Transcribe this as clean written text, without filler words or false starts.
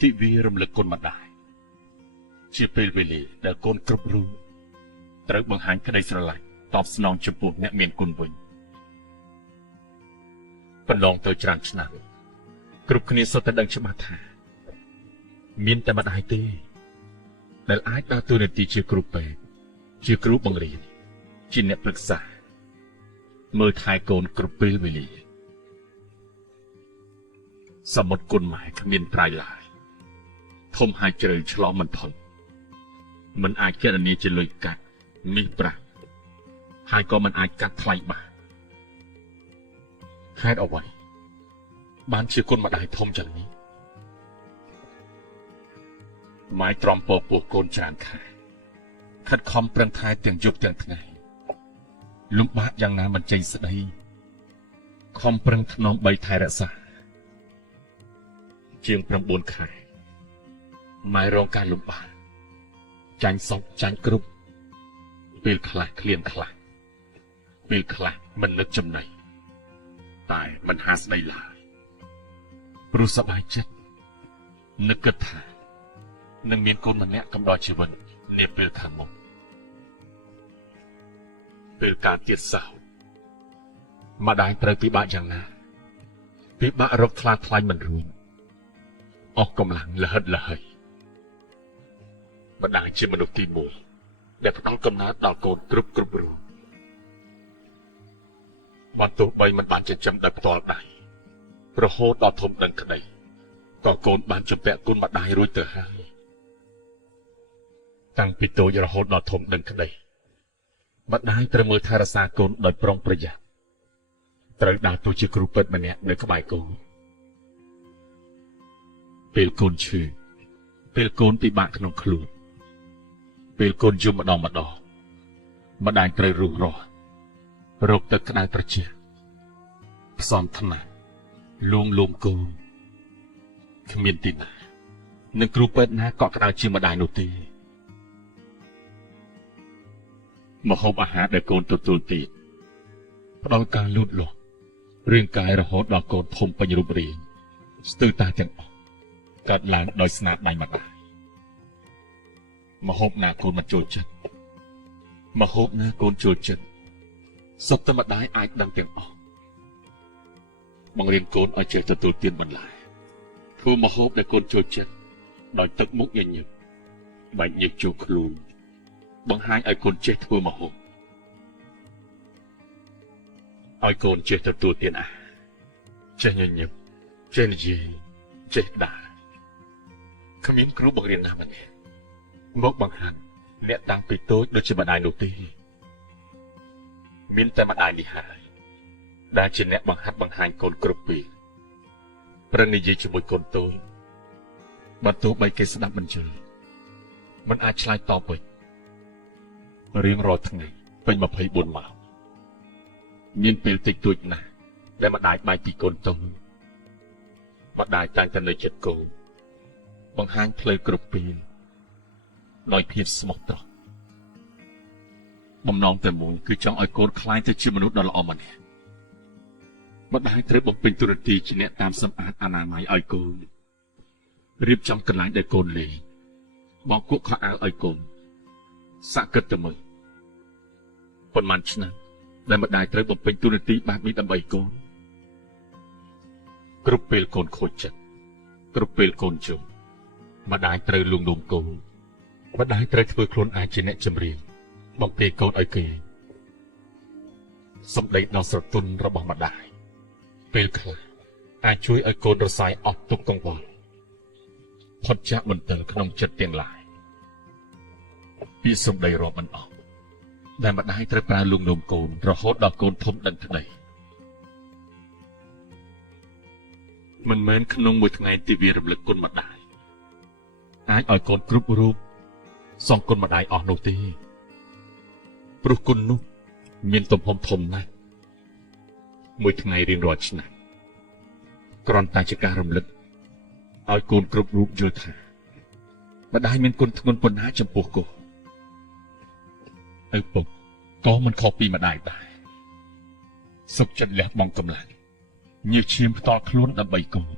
ទិវារំលឹកគុណម្ដាយជាពេលវេលាដែលកូនគ្រប់រូបត្រូវបង្ហាញក្តីស្រឡាញ់តបស្នងចំពោះអ្នកមានគុណវិញបណ្ដងទៅច្រើនឆ្នាំគ្រប់គ្នាសុទ្ធតែដឹងច្បាស់ថាមានតែម្ដាយទេដែលអាចដើរតួនាទីជាគ្រូពេទ្យជាគ្រូបង្រៀនជាអ្នកប្រឹក្សាមើលថែកូនគ្រប់ពេលវេលាសមុទ្រគុណម៉ែគ្មានប្រៃឡើយធំហើយជ្រៅឆ្លងមិនផុតមិនអាចគណនាជាលុយកាក់មាសប្រាក់ហើយក៏មិនអាចកាត់ថ្លៃបានហេតុអ្វីបានជាគុណម្ដាយធំយ៉ាងនេះម៉ែទ្រាំពោពោះកូនច្រើនខែខិតខំប្រឹងថែទាំងយប់ទាំងថ្ងៃលំបាកយ៉ាងណាមិនចេញស្ដីខំប្រឹងថ្នមបីថែរក្សាជាង9ខែម៉ែរងការលំបាកចាញ់សពចាញ់គ្រប់ពេលខ្លះឃ្លានខ្លះពេលខ្លះមិននឹកចំណៃតែមិនហាស្ដីឡើយព្រោះសប្បាយចិត្តនឹកគិតថានឹងមានកូនម្នាក់កំដរជីវិតនាពេលខាងមុខពេលការទៀតសោម្ដាយត្រូវពិបាកយ៉ាងណាពិបាករកថ្លាថ្លៃមិនរួចអស់កម្លាំងលហិតលហើយម្ដាយជាមនុស្សទី1ដែលផ្ដល់កំណើតដល់កូនគ្រប់រូបបើទោះបីមិនបានចិញ្ចឹមដោយផ្ទាល់ដៃរហូតដល់ធំដឹងក្តីក៏កូនបានជំពាក់គុណម្ដាយរួចទៅហើយតាំងពីតូចរហូតដល់ធំដឹងក្តីម្ដាយត្រូវមើលថែរក្សាកូនដោយប្រុងប្រយ័ត្នត្រូវដើរតួជាគ្រូពេទ្យម្នាក់នៅក្បែរកូនពេលកូនឈឺពេលកូនពិបាកក្នុងខ្លួនពេលកូនយំម្ដងម្ដាយត្រូវរុះរាស់រកទឹកក្តៅត្រជាក់ផ្សំថ្នាំលួងកូនគ្មានទីណានឹងគ្រូពេទ្យណាកក់ក្តៅជាម្ដាយនោះទេម្ហូបអាហារដែលកូនទទួលទៀតផ្ដល់ការលូតលាស់រាងកាយរហូតដល់កូនធំពេញរូបរាងស្ទើរតែទាំងអស់កើតឡើងដោយស្នាដៃម្ដាយម្ហូបណាកូនមិនចូលចិត្តម្ហូបណាកូនចូលចិត្តសុទ្ធតែម្ដាយអាចដឹងទាំងអស់បង្រៀនកូនឲ្យចេះទទួលទានបន្លែធ្វើម្ហូបដែលកូនចូលចិត្តដោយទឹកមុខញញឹមបែកញើសចូលខ្លួនបង្ហាញឲ្យកូនចេះធ្វើម្ហូបឲ្យកូនចេះទទួលទានអាហារចេះញញឹមចេះនិយាយចេះដើរគ្មានគ្រូបង្រៀនណាម្នាក់មកបង្ហាញអ្នកតាំងពីតូចដូចជាម្ដាយនោះទេមានតែម្ដាយនេះហើយដែលជាអ្នកបង្ហាត់បង្ហាញកូនគ្រប់ពេលប្រឹងនិយាយជាមួយកូនតូចបើទោះបីគេស្ដាប់មិនយល់មិនអាចឆ្លើយតបវិញរៀងរាល់ថ្ងៃពេញ24ម៉ោងមានពេលតិចតួចណាស់ដែលម្ដាយបែកពីកូនតូចម្ដាយតែងតែនៅជិតកូនបង្ហាញផ្លូវគ្រប់ពេលដោយភាពស្មោះត្រង់បំណងតែមួយគឺចង់ឲ្យកូនក្លាយទៅជាមនុស្សដ៏ល្អម្នាក់ម្ដាយត្រូវបំពេញតួនាទីជាអ្នកតាមសម្អាតអនាម័យឲ្យកូនរៀបចំកន្លែងដែលកូនលេងបោកគក់ខោអាវឲ្យកូនសាក់គិតទៅមើលប៉ុន្មានឆ្នាំដែលម្ដាយត្រូវបំពេញតួនាទីបែបនេះដើម្បីកូនគ្រប់ពេលកូនខូចចិត្តគ្រប់ពេលកូនជុំម្ដាយត្រូវលួងលោមកូនម្ដាយត្រូវធ្វើខ្លួនឯងជាអ្នកចម្រៀងបំពេញកូនឲ្យគេសម្ដីដល់ស្រទន់របស់ម្ដាយពេលខ្លះអាចជួយឲ្យកូនរសាយអស់ទុក្ខកង្វល់ផុតចាកមន្ទិលក្នុងចិត្តទាំងឡាយពីសម្ដីរាប់មិនអស់ដែលម្ដាយត្រូវប្រើលួងលោមកូនរហូតដល់កូនធំដឹងក្តីមិនមែនក្នុងមួយថ្ងៃទិវារំលឹកគុណម្ដាយអាចឲ្យកូនគ្រប់រូបសងគុណម្ដាយអស់នោះទេព្រោះគុណនោះមានទំហំធំណាស់មួយថ្ងៃរៀងរាល់ឆ្នាំគ្រាន់តែជាការរំលឹកឲ្យកូនគ្រប់រូបយល់ថាម្ដាយមានគុណធ្ងន់ប៉ុណ្ណាចំពោះកូនឪពុកក៏មិនខុសពីម្ដាយដែរសុខចិត្តលះបង់កម្លាំងញើសឈាមផ្ទាល់ខ្លួនដើម្បីកូន